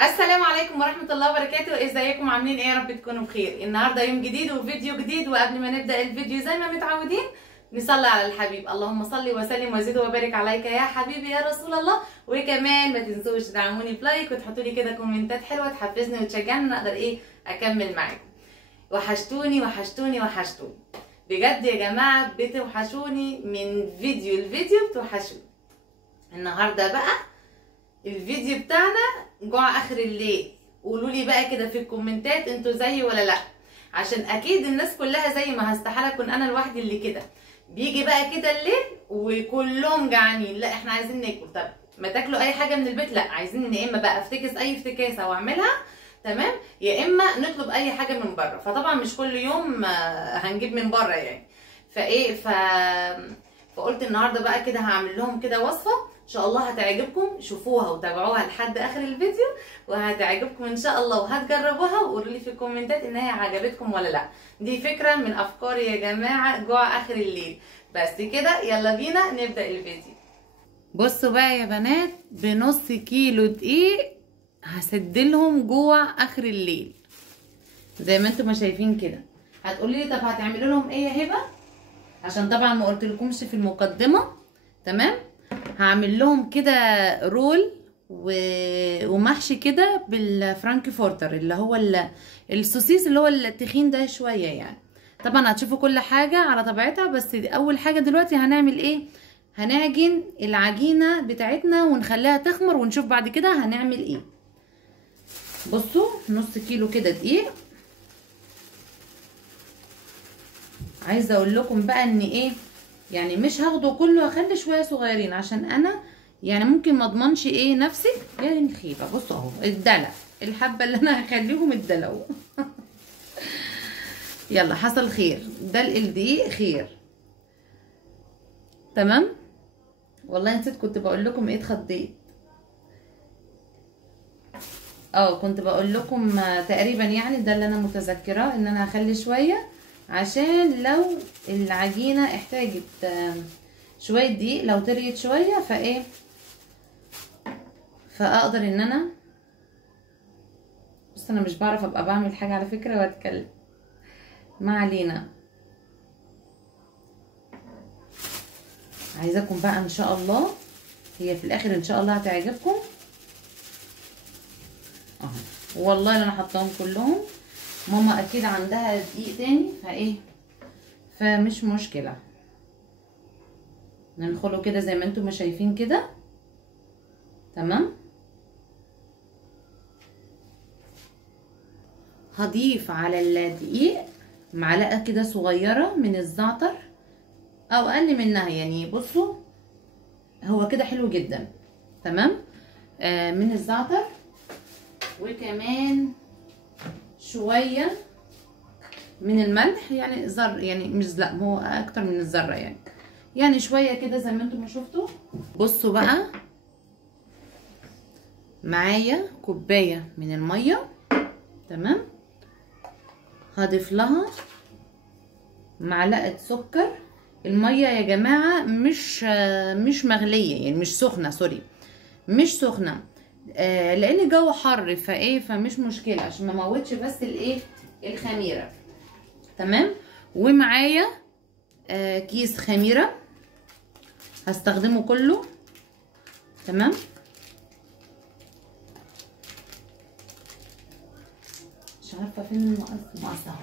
السلام عليكم ورحمة الله وبركاته. ازيكم عاملين ايه؟ يا رب تكونوا بخير. النهارده يوم جديد وفيديو جديد، وقبل ما نبدأ الفيديو زي ما متعودين نصلي على الحبيب. اللهم صل وسلم وزد وبارك عليك يا حبيبي يا رسول الله. وكمان ما تنسوش تدعموني بلايك وتحطوا لي كده كومنتات حلوة تحفزني وتشجعني ان اقدر اكمل معاكم. وحشتوني وحشتوني وحشتوني بجد يا جماعة، بتوحشوني من فيديو لفيديو، بتوحشوني. النهارده بقى الفيديو بتاعنا جوع اخر الليل. قولوا لي بقى كده في الكومنتات انتوا زيي ولا لا، عشان اكيد الناس كلها زي ما هستحاله اكون انا لوحدي اللي كده. بيجي بقى كده الليل وكلهم جعانين، لا احنا عايزين ناكل. طب ما تاكلوا اي حاجه من البيت؟ لا، عايزين يا اما بقى افتكس اي افتكاسه واعملها تمام، يا اما نطلب اي حاجه من بره. فطبعا مش كل يوم هنجيب من بره يعني. فقلت النهارده بقى كده هعمل لهم كده وصفه ان شاء الله هتعجبكم. شوفوها وتابعوها لحد اخر الفيديو وهتعجبكم ان شاء الله، وهتجربوها وقولوا لي في الكومنتات ان هي عجبتكم ولا لا. دي فكره من افكاري يا جماعه، جوع اخر الليل. بس كده يلا بينا نبدا الفيديو. بصوا بقى يا بنات، بنص كيلو دقيق هسدلهم جوع اخر الليل زي ما انتم ما شايفين كده. هتقولي لي طب هتعملوا لهم ايه يا هبه؟ عشان طبعا ما قلتلكمش في المقدمه تمام. هعمل لهم كده رول ومحشي كده بالفرانكفورتر، اللي هو السوسيس اللي هو التخين ده شويه يعني. طبعا هتشوفوا كل حاجه على طبيعتها، بس اول حاجه دلوقتي هنعمل ايه؟ هنعجن العجينه بتاعتنا ونخليها تخمر ونشوف بعد كده هنعمل ايه. بصوا نص كيلو كده دقيق. عايزه اقول لكم بقى ان ايه، يعني مش هاخده كله، هخلي شويه صغيرين عشان انا يعني ممكن ما اضمنش ايه نفسي يا الخيبه. بصوا اهو الدلع، الحبه اللي انا هخليهم الدلع. يلا حصل خير، دلق الدقيق خير تمام. والله نسيت كنت بقول لكم ايه، اتخضيت. كنت بقول لكم تقريبا يعني ده اللي انا متذكراه، ان انا هخلي شويه عشان لو العجينه احتاجت شويه دقيق، لو طريت شويه فاقدر ان انا بس انا مش بعرف ابقى بعمل حاجه على فكره واتكلم، ما علينا. عايزاكم بقى ان شاء الله، هي في الاخر ان شاء الله هتعجبكم اهو. والله انا حطاهم كلهم، ماما اكيد عندها دقيق تاني فمش مشكله. ندخله كده زي ما انتم ما شايفين كده تمام. هضيف على الدقيق معلقه كده صغيره من الزعتر او اقل منها يعني. بصوا هو كده حلو جدا تمام. من الزعتر، وكمان شويه من الملح، يعني يعني مش، لا هو اكتر من الذره يعني شويه كده زي ما انتم ما شفتوا. بصوا بقى معايا كوبايه من الميه تمام. هضيف لها معلقه سكر. الميه يا جماعه مش مغليه يعني، مش سخنه، سوري مش سخنه، لان الجو حر فمش مشكله، عشان ما موتش بس الخميره تمام. ومعايا كيس خميره هستخدمه كله تمام. مش عارفه فين المقص اهو.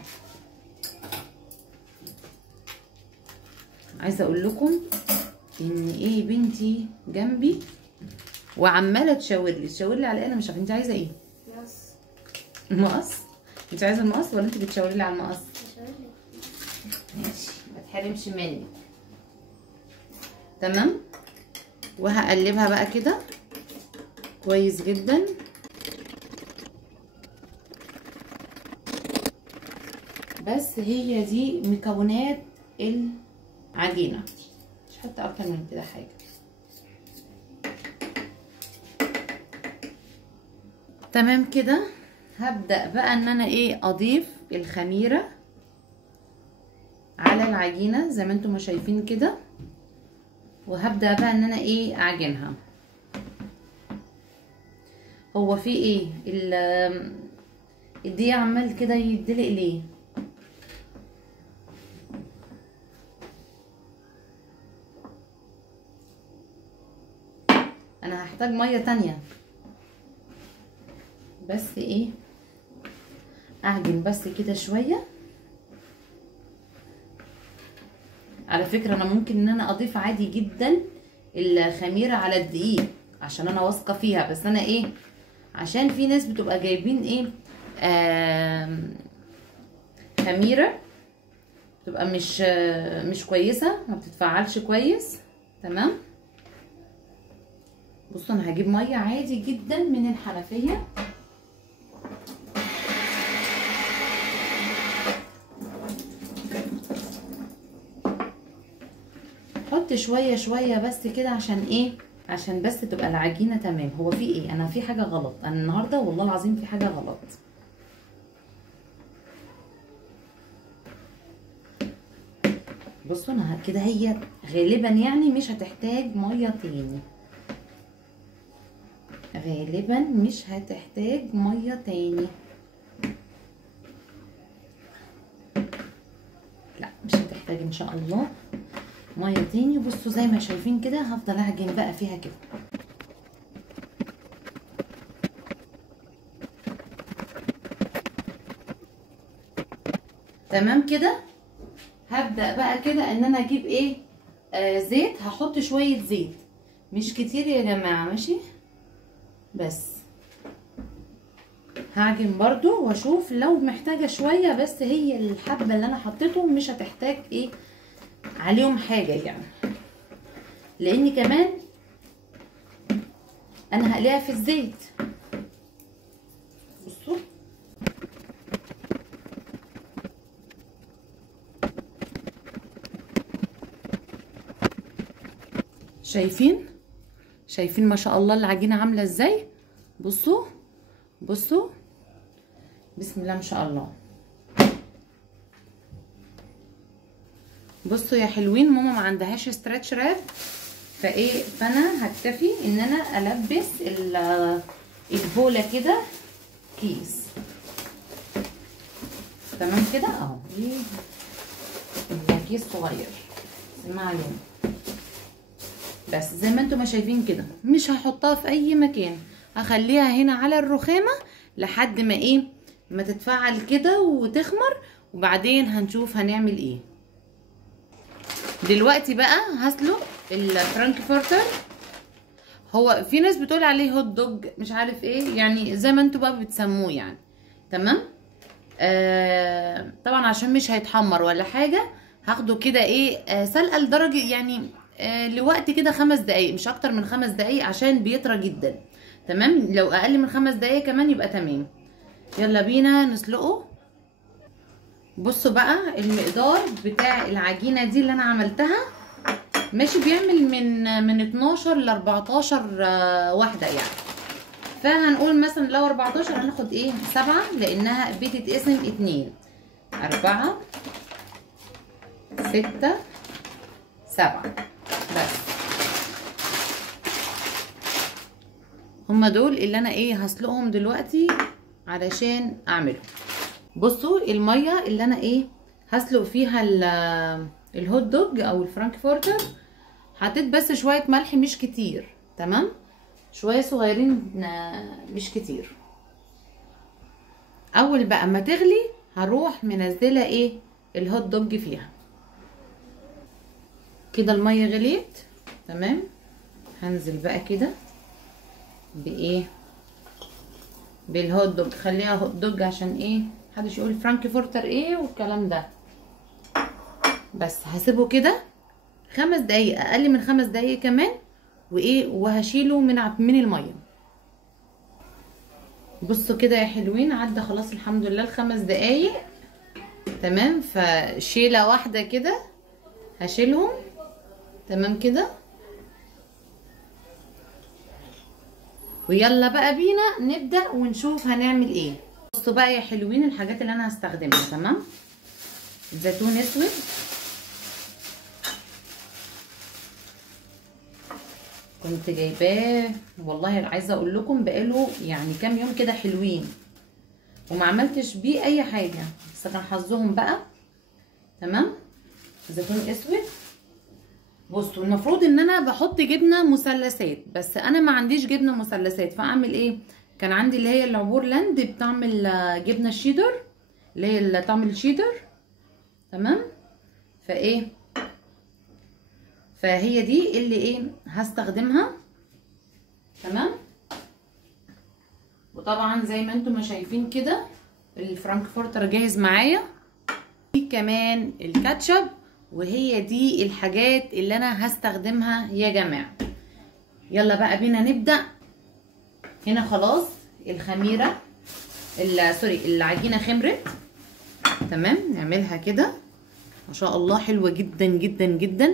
عايزه اقول لكم ان بنتي جنبي وعماله تشاور لي على انا مش عارفه انت عايزه ايه. مقص. انت عايزه المقص ولا انت بتشاوري لي على المقص؟ ماشي، ما تحرمش مني تمام. وهقلبها بقى كده كويس جدا. بس هي دي مكونات العجينه، مش هحط اكتر من كده حاجه. تمام كده. هبدأ بقى ان انا اضيف الخميرة على العجينة زي ما انتم ما شايفين كده، وهبدأ بقى ان انا اعجنها. هو في ايه الدقيق عمال كده يدلق ليه؟ انا هحتاج ميه تانية، بس ايه اعجن بس كده شويه. على فكره انا ممكن ان انا اضيف عادي جدا الخميره على الدقيق عشان انا واثقه فيها، بس انا ايه عشان في ناس بتبقى جايبين ايه خميره بتبقى مش كويسه، ما بتتفعلش كويس. تمام. بصوا انا هجيب ميه عادي جدا من الحنفيه، حط شويه شويه بس كده عشان ايه، عشان بس تبقى العجينه تمام. هو في ايه، انا في حاجه غلط، انا النهارده والله العظيم في حاجه غلط. بصوا انا كده هي غالبا يعني مش هتحتاج ميه تاني، غالبا مش هتحتاج ميه تاني. لا مش هتحتاج ان شاء الله ميه تاني. بصوا زي ما شايفين كده هفضل اعجن بقى فيها كده. تمام كده. هبدأ بقى كده ان انا اجيب ايه زيت. هحط شوية زيت مش كتير يا جماعة، ماشي؟ بس هعجن برضو واشوف لو محتاجة شوية، بس هي الحبة اللي انا حطيتهم مش هتحتاج ايه عليهم حاجة يعني، لاني كمان انا هقليها في الزيت. بصوا شايفين ما شاء الله العجينة عاملة ازاي. بصوا بصوا بسم الله ما شاء الله. بصوا يا حلوين، ماما ما عندهاش ستريتش راب، فانا هكتفي ان انا البس البوله كده كيس. تمام كده اهو، كيس صغير ما علينا. بس زي ما انتم ما شايفين كده، مش هحطها في اي مكان، هخليها هنا على الرخامه لحد ما ايه ما تتفعل كده وتخمر، وبعدين هنشوف هنعمل ايه. دلوقتي بقى هسلق الفرانكفورتر. هو في ناس بتقول عليه هوت دوج مش عارف ايه، يعني زي ما انتوا بقى بتسموه يعني. تمام. طبعا عشان مش هيتحمر ولا حاجه، هاخده كده ايه سلقه لدرجه يعني لوقت كده 5 دقايق، مش اكتر من 5 دقايق عشان بيطرى جدا. تمام. لو اقل من 5 دقايق كمان يبقى تمام. يلا بينا نسلقه. بصوا بقى المقدار بتاع العجينه دي اللي انا عملتها ماشي، بيعمل من 12 ل 14 واحده يعني. فهنقول مثلا لو 14 هناخد ايه 7 لانها بتتقسم 2 4 6 7 بس. هما دول اللي انا ايه هسلقهم دلوقتي علشان اعملهم. بصوا الميه اللي انا ايه هسلق فيها الهوت دوج او الفرانكفورتر، حطيت بس شويه ملح مش كتير. تمام، شويه صغيرين مش كتير. اول بقى ما تغلي هروح منزله ايه الهوت دوج فيها كده. الميه غليت. تمام. هنزل بقى كده بايه بالهوت دوج. خليها هوت دوج عشان ايه محدش يقول فرانكفورتر ايه والكلام ده. بس هسيبه كده 5 دقايق، اقل من 5 دقايق كمان، وايه وهشيله من الميه. بصوا كده يا حلوين عدى خلاص الحمد لله ال5 دقايق. تمام. فشيله واحده كده هشيلهم. تمام كده. ويلا بقى بينا نبدأ ونشوف هنعمل ايه. بصوا بقى يا حلوين الحاجات اللي انا هستخدمها. تمام. زيتون اسود، كنت جايباه والله عايزه اقول لكم بقاله يعني كام يوم كده حلوين، وما عملتش بيه اي حاجه، بس كان حظهم بقى. تمام. زيتون اسود. بصوا المفروض ان انا بحط جبنه مثلثات، بس انا ما عنديش جبنه مثلثات، فاعمل ايه؟ كان عندي اللي هي العبور لاند بتعمل جبنه شيدر، اللي هي طعم الشيدر. تمام. فايه، فهي دي اللي ايه هستخدمها. تمام. وطبعا زي ما انتم ما شايفين كده الفرانكفورتر جاهز معايا، في كمان الكاتشب، وهي دي الحاجات اللي انا هستخدمها يا جماعه. يلا بقى بينا نبدا. هنا خلاص الخميره سوري العجينه خمرت. تمام. نعملها كده ما شاء الله حلوه جدا جدا جدا.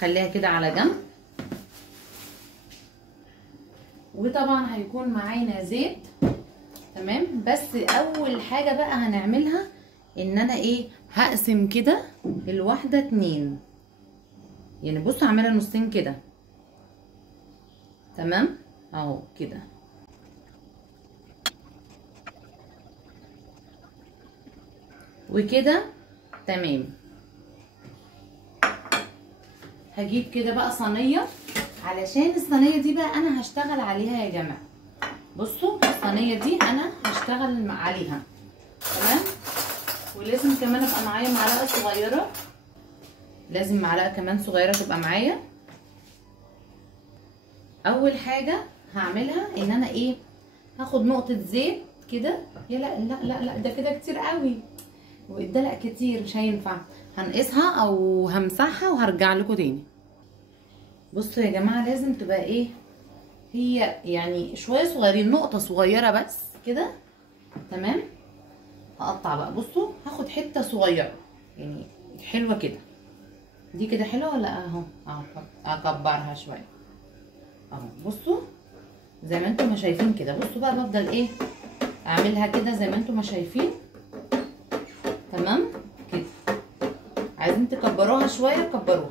خليها كده على جنب. وطبعا هيكون معانا زيت. تمام. بس اول حاجه بقى هنعملها ان انا ايه هقسم كده الواحده 2، يعني بصوا هعملها نصين كده. تمام اهو كده. وكده تمام. هجيب كده بقى صينيه، علشان الصينيه دي بقى انا هشتغل عليها يا جماعه. بصوا الصينيه دي انا هشتغل عليها. تمام. ولازم كمان ابقى معايا معلقه صغيره، لازم معلقه كمان صغيره تبقى معايا. اول حاجه هعملها ان انا ايه هاخد نقطه زيت كده. يا لا لا لا لا ده كده كتير قوي، والدلق كتير مش هينفع. هنقصها او همسحها وهرجع لكم تاني. بصوا يا جماعه لازم تبقى ايه هي يعني شويه صغيرين، نقطه صغيره بس كده. تمام. هقطع بقى. بصوا هاخد حته صغيره يعني حلوه كده. دي كده حلوه ولا اهو اكبرها شويه اهو. بصوا زي ما انتم ما شايفين كده. بصوا بقى بفضل ايه اعملها كده زي ما انتم ما شايفين. تمام كده. عايزين تكبروها شويه كبروها.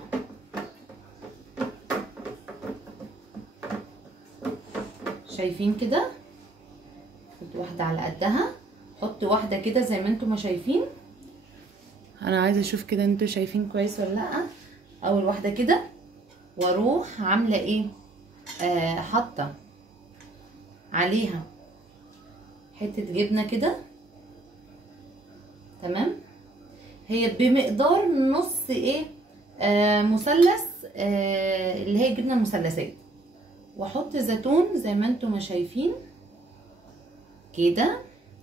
شايفين كده. حط واحده على قدها، حط واحده كده زي ما انتم ما شايفين. انا عايزه اشوف كده انتوا شايفين كويس ولا لا. اول واحده كده، واروح عامله ايه حاطه عليها حته جبنه كده. تمام. هي بمقدار نص ايه مثلث اللي هي جبنه مثلثات. واحط زيتون زي ما انتم ما شايفين كده.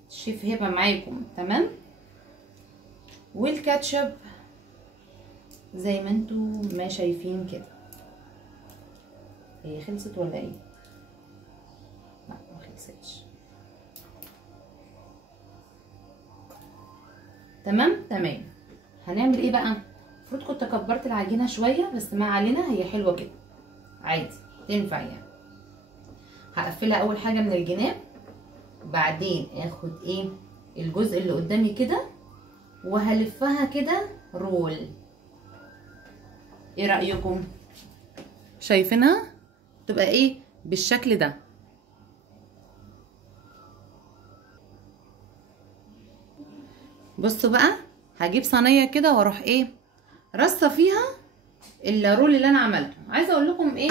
الشيف هبه معاكم. تمام. والكاتشب زي ما انتم ما شايفين كده. هي خلصت ولا ايه؟ لا ما خلصتش. تمام. تمام. هنعمل ايه بقى؟ المفروض كنت كبرت العجينه شويه، بس ما علينا هي حلوه كده عادي تنفع يعني. هقفلها اول حاجه من الجناب، وبعدين اخد ايه الجزء اللي قدامي كده وهلفها كده رول. ايه رايكم؟ شايفينها تبقى ايه بالشكل ده. بصوا بقى هجيب صينيه كده واروح ايه رصه فيها الرول اللي انا عملته. عايزه اقول لكم ايه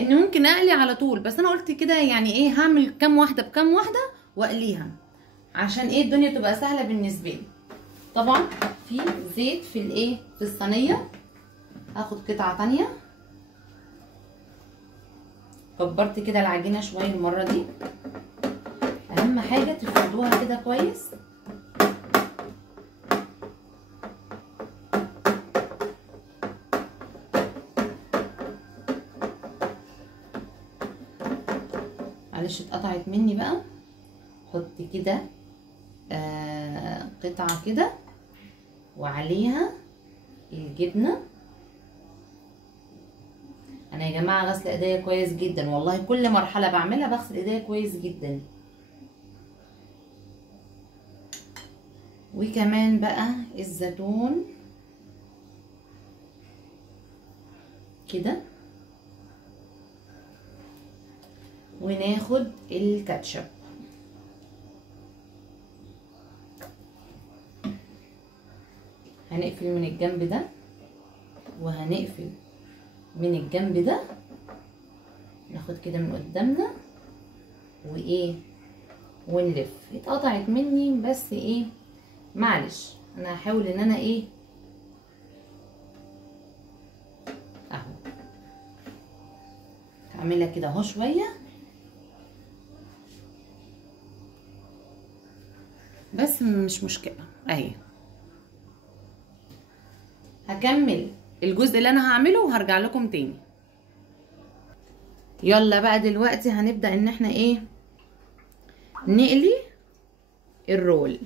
ان ممكن اقلي على طول، بس انا قلت كده يعني ايه هعمل كام واحده بكام واحده واقليها عشان ايه الدنيا تبقى سهله بالنسبه لي. طبعا في زيت في الايه في الصينيه. هاخد قطعه تانية. كبرت كده العجينه شويه المره دي. اهم حاجه تفردوها كده كويس. معلش اتقطعت مني بقى. حط كده قطعه كده وعليها الجبنه. انا يا جماعه غسل ايديا كويس جدا والله، كل مرحله بعملها بغسل ايديا كويس جدا. وكمان بقى الزيتون كده وناخد الكاتشب. هنقفل من الجنب ده وهنقفل من الجنب ده، ناخد كده من قدامنا وايه ونلف. اتقطعت مني بس ايه معلش، انا هحاول ان انا ايه اهو هعملها كده اهو شويه بس مش مشكله اهي. هكمل الجزء اللي انا هعمله وهرجع لكم تاني. يلا بقى دلوقتي هنبدأ ان احنا ايه نقلي الرول.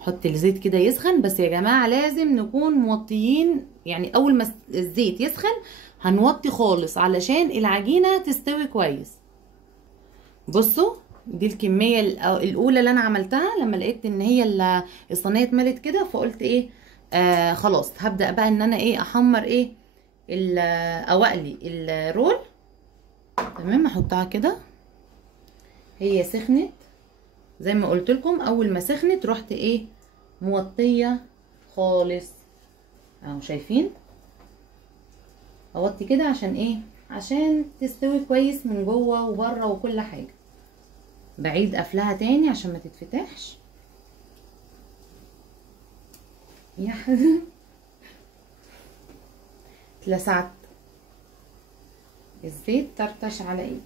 حط الزيت كده يسخن، بس يا جماعة لازم نكون موطيين، يعني اول ما الزيت يسخن هنوطي خالص علشان العجينة تستوي كويس. بصوا دي الكمية الاولى اللي انا عملتها، لما لقيت ان هي الصينية اتملت كده فقلت ايه خلاص هبدأ بقى ان انا ايه احمر ايه او اقلي الرول. تمام، احطها كده. هي سخنت زي ما قلت لكم، اول ما سخنت رحت ايه موطيه خالص اهو، شايفين؟ اوطي كده عشان ايه؟ عشان تستوي كويس من جوه وبره وكل حاجه. بعيد قفلها تاني عشان ما تتفتحش يا حبيبي. اتلسعت، الزيت طرطش على ايدي.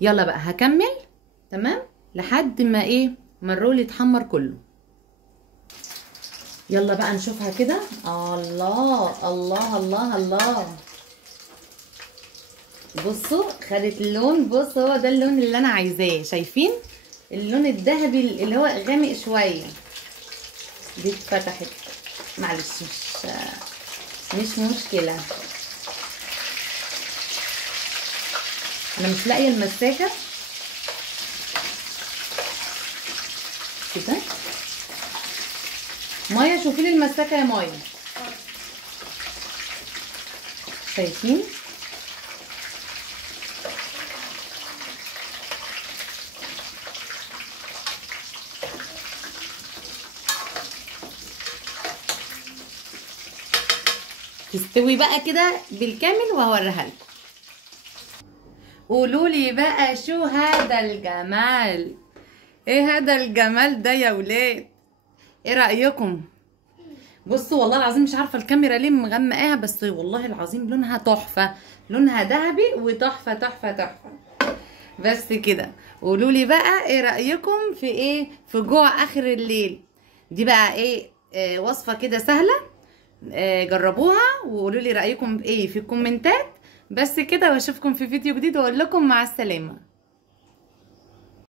يلا بقى هكمل تمام لحد ما ايه ما الرول يتحمر كله. يلا بقى نشوفها كده. الله الله الله الله، بصوا خدت اللون. بص هو ده اللون اللي انا عايزاه، شايفين اللون الذهبي اللي هو غامق شويه. دي اتفتحت معلش، مش مشكله. انا مش لاقيه المساكه كده. مايا شوفي لي المساكه يا مايا، شايفين؟ تستوي بقى كده بالكامل وهوريها لكم. قولوا لي بقى شو هذا الجمال؟ ايه هذا الجمال ده يا ولاد؟ ايه رأيكم؟ بصوا والله العظيم مش عارفه الكاميرا ليه مغمقاها، بس والله العظيم لونها تحفه، لونها ذهبي وتحفه تحفه تحفه. بس كده، قولوا لي بقى ايه رأيكم في ايه في جوع اخر الليل. دي بقى ايه وصفه كده سهله، جربوها وقولوا لي رأيكم ايه في الكومنتات. بس كده، واشوفكم في فيديو جديد واقول لكم مع السلامه.